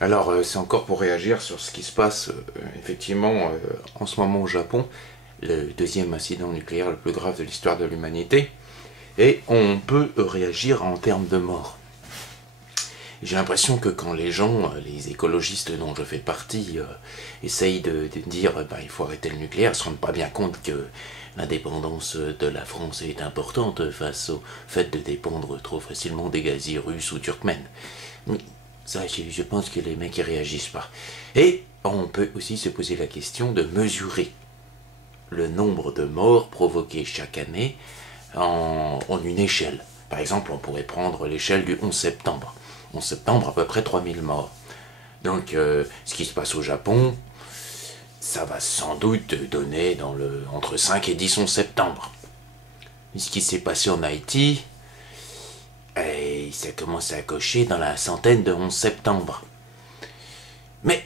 Alors, c'est encore pour réagir sur ce qui se passe effectivement en ce moment au Japon, le deuxième incident nucléaire le plus grave de l'histoire de l'humanité, et on peut réagir en termes de mort. J'ai l'impression que quand les gens, les écologistes dont je fais partie, essayent de dire il faut arrêter le nucléaire, ils ne se rendent pas bien compte que l'indépendance de la France est importante face au fait de dépendre trop facilement des gaziers russes ou turkmènes. Ça, je pense que les mecs ne réagissent pas. Et on peut aussi se poser la question de mesurer le nombre de morts provoqués chaque année en une échelle. Par exemple, on pourrait prendre l'échelle du 11 septembre. 11 septembre, à peu près 3000 morts. Donc, ce qui se passe au Japon, ça va sans doute donner entre 5 et 10 11 septembre. Et ce qui s'est passé en Haïti, et ça commence à cocher dans la centaine de 11 septembre. Mais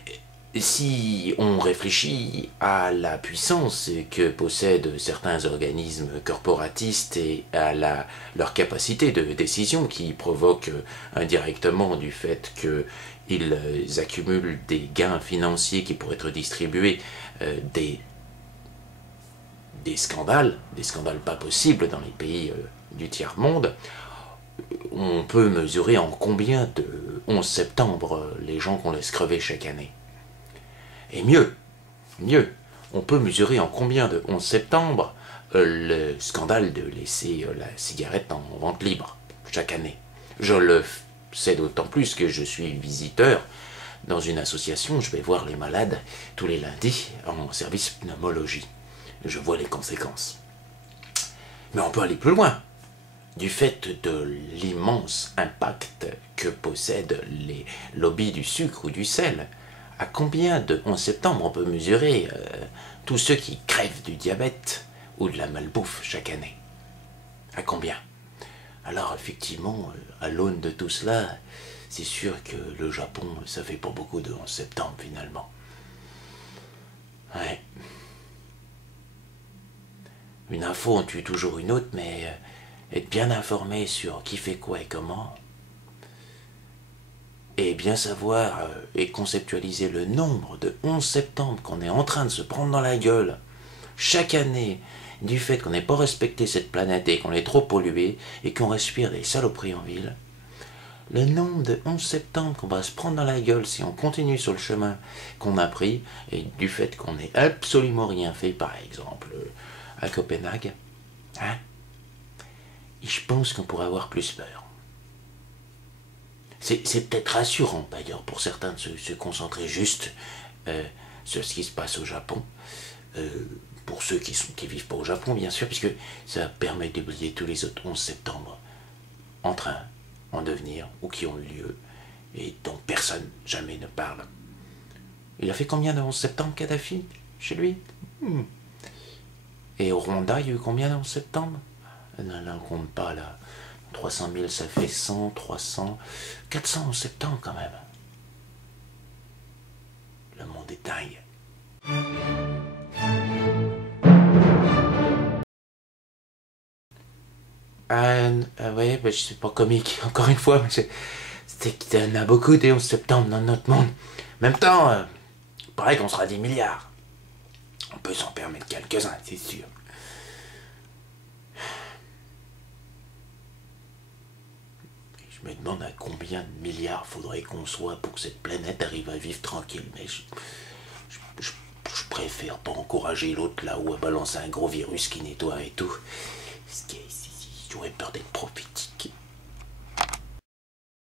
si on réfléchit à la puissance que possèdent certains organismes corporatistes et à leur capacité de décision qui provoque indirectement du fait qu'ils accumulent des gains financiers qui pourraient être distribués, des scandales pas possibles dans les pays du tiers-monde, on peut mesurer en combien de 11 septembre les gens qu'on laisse crever chaque année. Et mieux, on peut mesurer en combien de 11 septembre le scandale de laisser la cigarette en vente libre chaque année. Je le sais d'autant plus que je suis visiteur dans une association, je vais voir les malades tous les lundis en service pneumologie. Je vois les conséquences. Mais on peut aller plus loin. Du fait de l'immense impact que possèdent les lobbies du sucre ou du sel, à combien de 11 septembre on peut mesurer tous ceux qui crèvent du diabète ou de la malbouffe chaque année? À combien? Alors effectivement, à l'aune de tout cela, c'est sûr que le Japon, ça fait pas beaucoup de 11 septembre finalement. Ouais. Une info en tue toujours une autre, mais être bien informé sur qui fait quoi et comment, et bien savoir et conceptualiser le nombre de 11 septembre qu'on est en train de se prendre dans la gueule chaque année du fait qu'on n'ait pas respecté cette planète et qu'on est trop pollué et qu'on respire des saloperies en ville. Le nombre de 11 septembre qu'on va se prendre dans la gueule si on continue sur le chemin qu'on a pris et du fait qu'on n'ait absolument rien fait, par exemple, à Copenhague, hein? Et je pense qu'on pourrait avoir plus peur. C'est peut-être rassurant d'ailleurs pour certains de se concentrer juste sur ce qui se passe au Japon, pour ceux qui vivent pas au Japon bien sûr, puisque ça permet d'oublier tous les autres 11 septembre en train, en devenir ou qui ont eu lieu et dont personne jamais ne parle. Il a fait combien de 11 septembre Kadhafi chez lui? Et au Rwanda il y a eu combien de 11 septembre? Non, là on compte pas là. 300 000 ça fait 100, 300, 400 en septembre quand même. Le monde est dingue. Ouais, je suis pas comique, encore une fois, mais c'est qu'il y en a beaucoup des 11 septembre dans notre monde. En même temps, pareil qu'on sera 10 milliards. On peut s'en permettre quelques-uns, c'est sûr. Je me demande à combien de milliards faudrait qu'on soit pour que cette planète arrive à vivre tranquille. Mais je préfère pas encourager l'autre là-haut à balancer un gros virus qui nettoie et tout. J'aurais peur d'être prophétique.